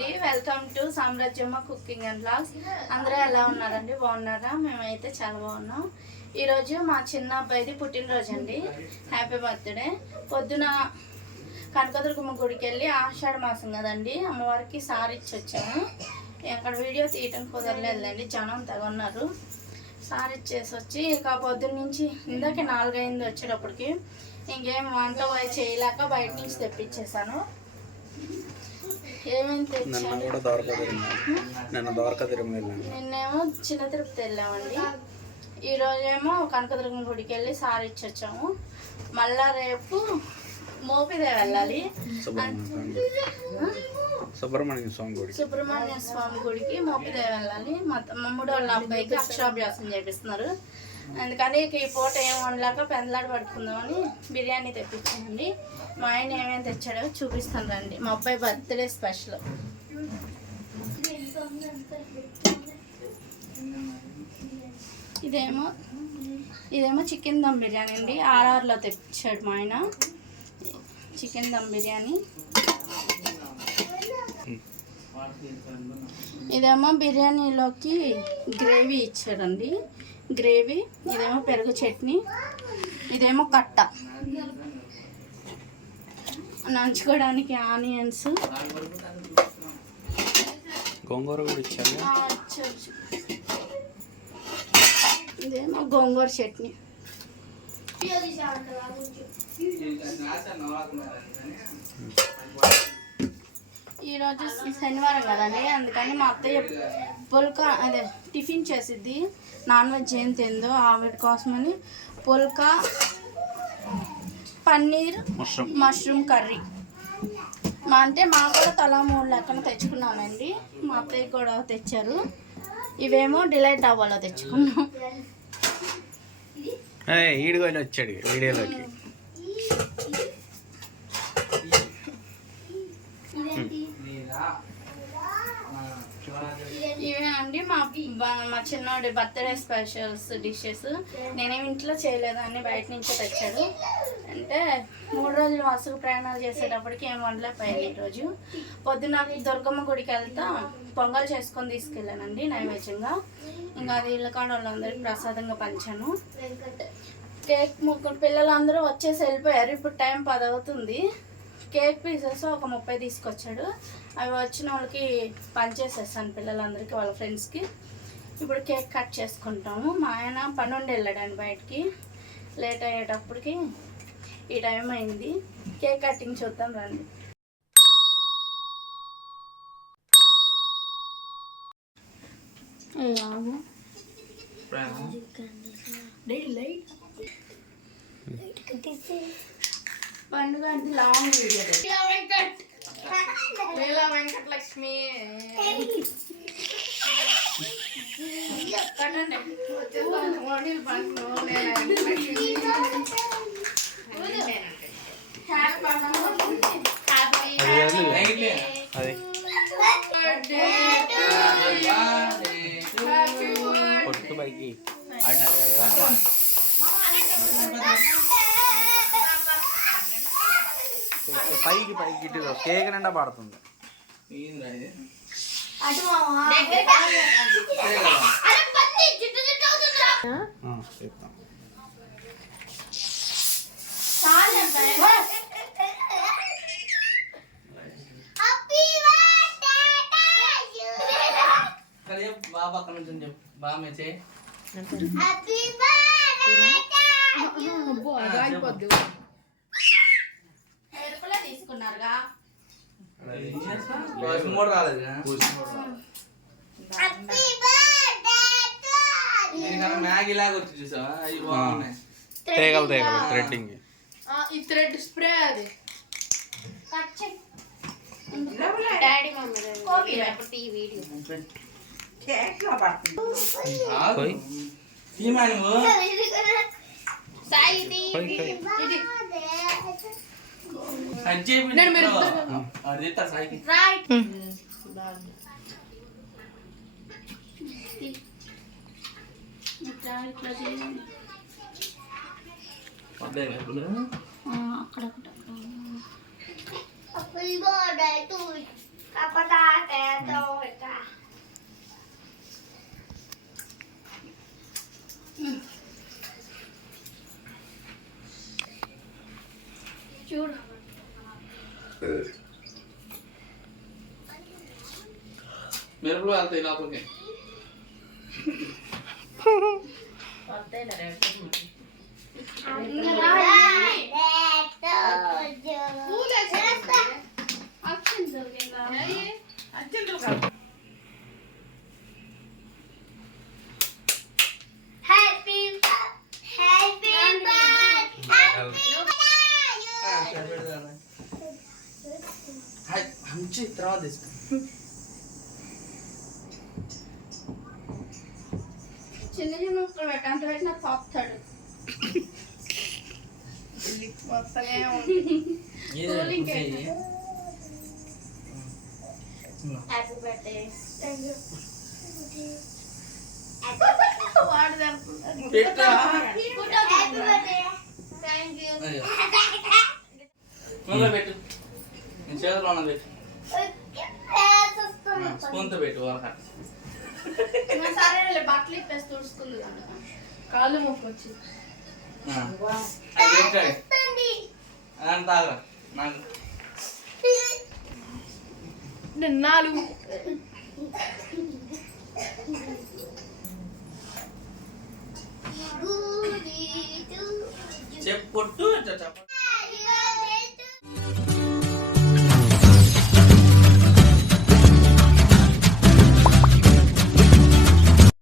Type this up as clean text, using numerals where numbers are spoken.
అండి, welcome to Samrajyamma cooking and blogs. అందరూ ఎలా ఉన్నారండి? బాగున్నారా? మేమైతే చాలా బాగున్నాం. ఈరోజు మా చిన్న అబ్బాయిది పుట్టినరోజు అండి. Happy birthday. పొద్దున కనకదుర్గమ్మ గుడికి వెళ్ళి ఆషాఢ మాసం కదండి, అమ్మవారికి సారీ ఇచ్చి వచ్చాము. అక్కడ వీడియో తీయటం కుదరలేదండి, జనం తగొన్నారు. సారీ ఇచ్చేసి వచ్చి ఇక పొద్దున్న నుంచి ఇందాక 4 అయింది వచ్చేటప్పటికి. ఇంకేం వంట చేయలేక బయట నుంచి తెప్పించేసాను. ఏమేమి తెచ్చాను? నిన్నేమో చిన్న తిరుపతి వెళ్ళామండి. ఈరోజేమో కనకదుర్గం గుడికి వెళ్ళి సారీ ఇచ్చి వచ్చాము. మళ్ళా రేపు మోపిదే వెళ్ళాలి, సుబ్రహ్మణ్య స్వామి గుడికి మోపిదే వెళ్ళాలి. మా తమ్ముడు వాళ్ళ అబ్బాయికి అక్షరాభ్యాసం చేపిస్తున్నారు. అందుకని ఈ పూట ఏం వండలేక పెందలాడ పడుకుందామని బిర్యానీ తెప్పించానండి. మా ఆయన ఏమేమి తెచ్చాడో చూపిస్తాను రండి. మా అబ్బాయి బర్త్డే స్పెషల్. ఇదేమో చికెన్ దమ్ బిర్యానీ అండి. ఆర్ఆర్లో తెచ్చాడు మా ఆయన. చికెన్ దమ్ బిర్యానీ. ఇదేమో బిర్యానీలోకి గ్రేవీ ఇచ్చాడండి, గ్రేవీ. ఇదేమో పెరుగు చట్నీ. ఇదేమో కట్ట, నంచుకోవడానికి ఆనియన్స్, గోంగూర కూడా ఇచ్చారు. ఇదేమో గోంగూర చట్నీ. ఈరోజు శనివారం కదండి, అందుకని మా అత్తయ్య పుల్కా అదే టిఫిన్ చేసిద్ది. నాన్ వెజ్ ఏం తిందో ఆవిడ కోసమని పుల్కా పన్నీర్ మష్రూమ్ కర్రీ. అంటే మా కూడా తలా 3 లెక్కన తెచ్చుకున్నామండి. మా అత్తయ్య కూడా తెచ్చారు. ఇవేమో డిలైట్ డాబాలో తెచ్చుకున్నాం. వచ్చాడు వీడియోలోకి. ఇవే అండి మా చిన్నోడి బర్త్డే స్పెషల్స్ డిషెస్. నేనేమి ఇంట్లో చేయలేదు, అన్నీ బయట నుంచే తెచ్చాడు. అంటే 3 రోజులు వరుసగా ప్రయాణాలు చేసేటప్పటికి ఏం వండలేకపోయాను. ఈరోజు పొద్దున్న దుర్గమ్మ గుడికి వెళ్తా పొంగల్ చేసుకొని తీసుకెళ్ళానండి నైవేద్యంగా. ఇంకా అది ఇళ్ళకాడ వాళ్ళందరికీ ప్రసాదంగా పంచాను. కేక్ పిల్లలందరూ వచ్చేసి వెళ్ళిపోయారు. ఇప్పుడు టైం 10 అవుతుంది. కేక్ పీసెస్ ఒక 30 తీసుకొచ్చాడు. అవి వచ్చిన వాళ్ళకి పంచేసేస్తాను, పిల్లలందరికీ వాళ్ళ ఫ్రెండ్స్కి. ఇప్పుడు కేక్ కట్ చేసుకుంటాము. మా ఆయన పని ఉండి వెళ్ళాడండి బయటికి. లేట్ అయ్యేటప్పటికి ఈ టైం అయింది. కేక్ కటింగ్ చూద్దాం రండి. పండుగ అంటే లాంగ్ వీడియో. వెంకటలక్ష్మి పొట్టు పైకి పైకి పైకి కేక్ నిండా పడుతుంది. బాబా అక్కడ నుంచి చెప్పు. బాగా మెచ్చే తీసుకున్నారుగా. మ్యాగీ లాగా వచ్చి చూసావా? అవి బాగున్నాయి. తేగలు థ్రెడ్డింగ్. ఈ థ్రెడ్ స్ప్రే అది డాడీ మమ్మీ వీడియో చూడు మిరపలు వెళ్తాయి లోపలికి. మంచి తర్వాత తీసుకో. చిన్న చిన్న ముక్కలు పెట్టంత పెట్టినా తాపుతాడు. మొత్తమే హ్యాపీ బర్త్డే వాడు పెట్టా. Thank you. అయ్యో. నూనెలో పెట్టు. నీ చేతిలో ఉన్నది పెట్టు. స్పూన్తో పెట్టు వరక. సరే బట్టలు ఇప్పేసి తుడుచుకుంది కాళ్ళు మొక్కు వచ్చి అది పెట్టాడు. అదంతా తాగరా నాకు. నాలుగు చెప్పు కొట్టు చెప్పు.